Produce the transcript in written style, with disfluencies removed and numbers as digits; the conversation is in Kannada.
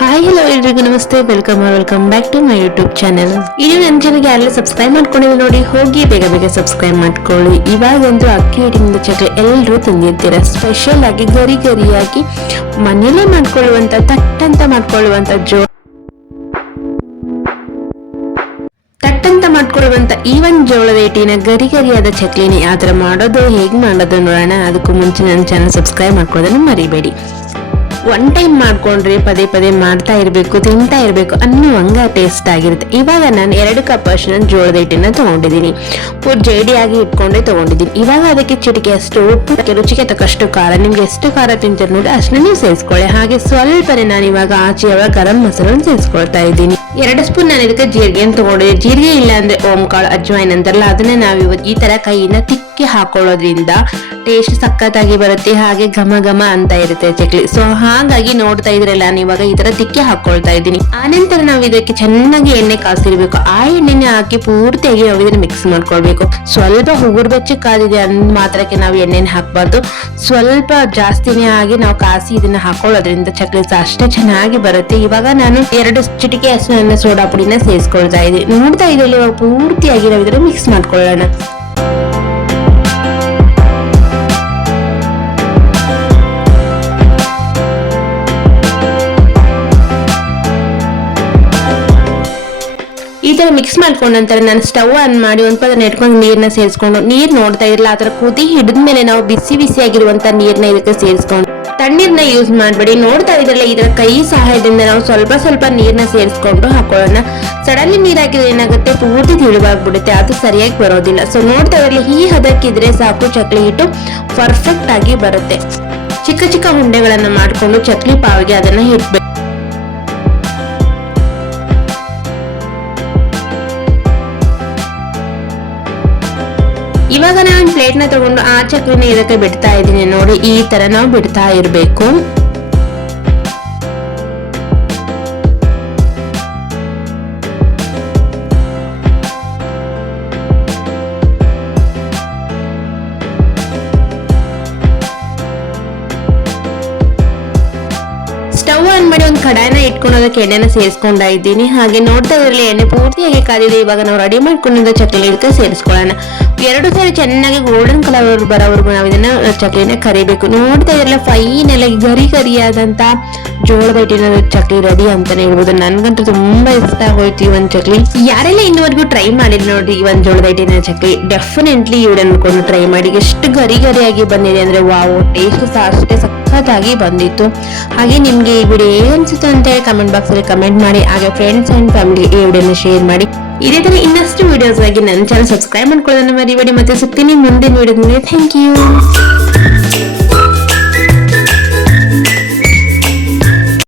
ಹಾಯ್ ಹಲೋ ಎಲ್ರಿಗೂ ನಮಸ್ತೆ, welcome back to my YouTube channel. ಇದು ನನ್ನ ಚಾನಲ್ಗೆ ಯಾರೆಲ್ಲ ಸಬ್ಸ್ಕ್ರೈಬ್ ಮಾಡ್ಕೊಂಡಿಲ್ಲ ನೋಡಿ, ಹೋಗಿ ಬೇಗ ಸಬ್ಸ್ಕ್ರೈಬ್ ಮಾಡ್ಕೊಳ್ಳಿ. ಇವಾಗಂತೂ ಅಕ್ಕಿ ಹಿಟ್ಟಿನಿಂದ ಚಕ್ಲಿ ಎಲ್ಲರೂ ತಿಂದಿರ್ತೀರ. ಸ್ಪೆಷಲ್ ಆಗಿ ಗರಿಯಾಗಿ ಮನೆಯಲ್ಲೇ ಮಾಡ್ಕೊಳ್ಳುವಂತ ತಟ್ಟಂತ ಮಾಡ್ಕೊಳ್ಳುವಂತ ಮಾಡ್ಕೊಳ್ಳುವಂತ ಈ ಒಂದು ಜೋಳದ ಹಿಟ್ಟಿನ ಗರಿಯಾದ ಚಕ್ಲಿನಿ ಯಾವ ಮಾಡೋದು, ಹೇಗೆ ಮಾಡೋದು ನೋಡೋಣ. ಅದಕ್ಕೂ ಮುಂಚೆ ನನ್ನ ಚಾನಲ್ ಸಬ್ಸ್ಕ್ರೈಬ್ ಮಾಡ್ಕೊಳ್ಳೋದನ್ನು ಮರಿಬೇಡಿ. ಒನ್ ಟೈಮ್ ಮಾಡ್ಕೊಂಡ್ರೆ ಪದೇ ಮಾಡ್ತಾ ಇರಬೇಕು, ತಿಂತಾ ಇರಬೇಕು ಅನ್ನುವಂಗ ಟೇಸ್ಟ್ ಆಗಿರುತ್ತೆ. ಇವಾಗ ನಾನು 2 ಕಪ್ ಅಷ್ಟು ಜೋಳದ ಹಿಟ್ಟನ್ನ ತಗೊಂಡಿದ್ದೀನಿ. ಪೂರ್ ಜೇಡಿಯಾಗಿ ಇಟ್ಕೊಂಡೆ ತಗೊಂಡಿದ್ದೀನಿ. ಇವಾಗ ಅದಕ್ಕೆ ಚಿಟಿಕೆ ಅಷ್ಟು ಉಪ್ಪು, ರುಚಿಗೆ ತಕ್ಕಷ್ಟು ಖಾರ, ನಿಮ್ಗೆ ಎಷ್ಟು ಖಾರ ತಿಂತೀರಿ ನೋಡಿ ಅಷ್ಟನ್ನ ನೀವು ಸೇರಿಸ್ಕೊಳ್ಳಿ. ಹಾಗೆ ಸ್ವಲ್ಪನೇ ನಾನು ಇವಾಗ ಆಚೆಯೊಳ ಗರಂ ಮಸಾಲನ್ನು ಸೇರಿಸ್ಕೊಳ್ತಾ ಇದ್ದೀನಿ. 2 ಸ್ಪೂನ್ ನಾನು ಇದಕ್ಕೆ ಜೀರಿಗೆಯನ್ನು ತಗೊಂಡಿದ್ದೆ. ಜೀರಿಗೆ ಇಲ್ಲ ಅಂದ್ರೆ ಓಂಕಾಳು, ಅಜ್ವಾಯಿನ್ ಅಂತಾರಲ್ಲ, ಅದನ್ನ ನಾವು ಇವತ್ತು ಈ ತರ ಕೈಯಿಂದ ತಿಕ್ಕಿ ಹಾಕೊಳ್ಳೋದ್ರಿಂದ ಟೇಸ್ಟ್ ಸಖತ್ತಾಗಿ ಬರುತ್ತೆ. ಹಾಗೆ ಘಮ ಅಂತ ಇರುತ್ತೆ ಚಕ್ಲಿ. ಸೊ ಹಾಗಾಗಿ ನೋಡ್ತಾ ಇದ್ರಲ್ಲ, ನಾನು ಇವಾಗ ಈ ತರ ತಿಕ್ಕಿ ಹಾಕೊಳ್ತಾ ಇದ್ದೀನಿ. ಆನಂತರ ನಾವು ಇದಕ್ಕೆ ಚೆನ್ನಾಗಿ ಎಣ್ಣೆ ಕಾಸಿರ್ಬೇಕು. ಆ ಎಣ್ಣೆನೆ ಹಾಕಿ ಪೂರ್ತಿಯಾಗಿ ನಾವು ಇದನ್ನ ಮಿಕ್ಸ್ ಮಾಡ್ಕೊಳ್ಬೇಕು. ಸ್ವಲ್ಪ ಹುಗುರ್ ಬೆಚ್ಚಕ್ಕಾದಿದೆ ಅಂದ್ ಮಾತ್ರಕ್ಕೆ ನಾವು ಎಣ್ಣೆನ ಹಾಕ್ಬಾರ್ದು. ಸ್ವಲ್ಪ ಜಾಸ್ತಿನೇ ಆಗಿ ನಾವು ಕಾಸಿ ಇದನ್ನ ಹಾಕೊಳ್ಳೋದ್ರಿಂದ ಚಕ್ಲಿ ಅಷ್ಟೇ ಚೆನ್ನಾಗಿ ಬರುತ್ತೆ. ಇವಾಗ ನಾನು 2 ಚಿಟಿಕೆ ಅಷ್ಟು ಸೋಡಾ ಪುಡಿನ ಸೇರಿಸ್ಕೊಳ್ತಾ ಇದ್ದೀನಿ. ನೋಡ್ತಾ ಇದ್ರಲ್ಲಿ ಇವಾಗ ಪೂರ್ತಿಯಾಗಿ ನಾವು ಇದನ್ನ ಮಿಕ್ಸ್ ಮಾಡ್ಕೊಳ್ಳೋಣ. ಈ ತರ ಮಿಕ್ಸ್ ಮಾಡ್ಕೊಂಡ ನಂತರ ನಾನು ಸ್ಟವ್ ಆನ್ ಮಾಡಿ ಒಂದು ಪದ ನೆಟ್ಕೊಂಡು ನೀರ್ನ ಸೇರಿಸ್ಕೊಂಡು, ನೀರ್ ನೋಡ್ತಾ ಇರಲ್ಲ ಆ ತರ ಕುದಿ ಹಿಡಿದ್ಮೇಲೆ ನಾವು ಬಿಸಿಯಾಗಿರುವಂತ ನೀರ್ನ ಇದಕ್ಕೆ ಸೇರಿಸ್ಕೊಂಡು, ತಣ್ಣೀರ್ನ ಯೂಸ್ ಮಾಡ್ಬೇಡಿ. ನೋಡ್ತಾ ಇದ್ರಲ್ಲ, ಇದರ ಕೈ ಸಹಾಯದಿಂದ ನಾವು ಸ್ವಲ್ಪ ನೀರ್ನ ಸೇರಿಸ್ಕೊಂಡು ಹಾಕೊಳ್ಳೋಣ. ಸಡನ್ಲಿ ನೀರ್ ಹಾಕಿದ್ರೆ ಏನಾಗುತ್ತೆ, ಪೂರ್ತಿ ತಿಳಿವಾಗ್ಬಿಡುತ್ತೆ, ಅದು ಸರಿಯಾಗಿ ಬರೋದಿಲ್ಲ. ಸೊ ನೋಡ್ತಾ ಇದ್ರಲ್ಲ, ಈ ಹದಕ್ಕಿದ್ರೆ ಸಾಕು, ಚಕ್ಲಿ ಹಿಟ್ಟು ಪರ್ಫೆಕ್ಟ್ ಆಗಿ ಬರುತ್ತೆ. ಚಿಕ್ಕ ಉಂಡೆಗಳನ್ನ ಮಾಡ್ಕೊಂಡು ಚಕ್ಲಿ ಪಾವಿಗೆ ಅದನ್ನ ಇಟ್ಬೇಕು. ಇವಾಗ ನಾನು ಪ್ಲೇಟ್ ನ ತಗೊಂಡು ಆ ಚಕ್ಲಿನ ಇದಕ್ಕೆ ಬಿಡ್ತಾ ಇದ್ದೀನಿ. ನೋಡಿ, ಈ ತರ ನಾವು ಬಿಡ್ತಾ ಇರ್ಬೇಕು. ಸ್ಟವ್ ಆನ್ ಮಾಡಿ ಒಂದು ಕಡಾಯಿನ ಇಟ್ಕೊಂಡು ಅದಕ್ಕೆ ಎಣ್ಣೆನ ಸೇರಿಸ್ಕೊಂಡ ಇದ್ದೀನಿ. ಹಾಗೆ ನೋಡ್ತಾ ಇರಲಿ, ಎಣ್ಣೆ ಪೂರ್ತಿಯಾಗಿ ಕಾದಿದೆ. ಇವಾಗ ನಾವು ರೆಡಿ ಮಾಡ್ಕೊಂಡಿದ್ದ ಚಕ್ಲಿ ಇದಕ್ಕೆ ಸೇರಿಸ್ಕೊಳ್ಳೋಣ. 2 ಸಾರಿ ಚೆನ್ನಾಗಿ ಗೋಲ್ಡನ್ ಕಲರ್ ಬರೋವರೆಗೂ ನಾವು ಇದನ್ನ ಚಕ್ಲಿನ ಕರಿಬೇಕು. ನೋಡ್ತಾ ಇರಲ್ಲ, ಫೈನಲ್ ಆಗಿ ಗರಿಯಾದಂತ ಜೋಳದ ಹಿಟ್ಟಿನ ಚಕ್ಲಿ ರೆಡಿ ಅಂತಾನೆ ಹೇಳ್ಬೋದು. ನನ್ಗಂತೂ ತುಂಬಾ ಇಷ್ಟ ಆಗೋಯ್ತು ಈ ಒಂದು ಚಕ್ಲಿ. ಯಾರೆಲ್ಲ ಇನ್ನುವರೆಗೂ ಟ್ರೈ ಮಾಡಿಲ್ಲ ನೋಡಿ ಈ ಒಂದು ಜೋಳದ ಹಿಟ್ಟಿನ ಚಕ್ಲಿ, ಡೆಫಿನೆಟ್ಲಿ ಇವ್ರು ಅನ್ಕೊಂಡು ಟ್ರೈ ಮಾಡಿ. ಎಷ್ಟು ಗರಿಯಾಗಿ ಬಂದಿದೆ ಅಂದ್ರೆ ವಾವ್, ಟೇಸ್ಟ್ ಸಹ ಅಷ್ಟೇ ಸಖತ್ತಾಗಿ ಬಂದಿತ್ತು. ಹಾಗೆ ನಿಮ್ಗೆ ಈ ವಿಡಿಯೋ ಏನ್ ಅನ್ಸುತ್ತೆ ಅಂತ ಹೇಳಿ ಕಮೆಂಟ್ ಬಾಕ್ಸ್ ಅಲ್ಲಿ ಕಮೆಂಟ್ ಮಾಡಿ. ಹಾಗೆ ಫ್ರೆಂಡ್ಸ್ ಅಂಡ್ ಫ್ಯಾಮಿಲಿ ಈ ವಿಡಿಯೋನ ಶೇರ್ ಮಾಡಿ. ಇದೇ ತರ ಇನ್ನಷ್ಟು ವಿಡಿಯೋಸ್ ಆಗಿ ನನ್ನ ಚಾನಲ್ ಸಬ್ಸ್ಕ್ರೈಬ್ ಮಾಡ್ಕೊಳ್ಳೋದನ್ನ ಮರಿಬೇಡಿ. ಮತ್ತೆ ಸಿಗ್ತೀನಿ ಮುಂದಿನ ವಿಡಿಯೋದಲ್ಲಿ. Thank you.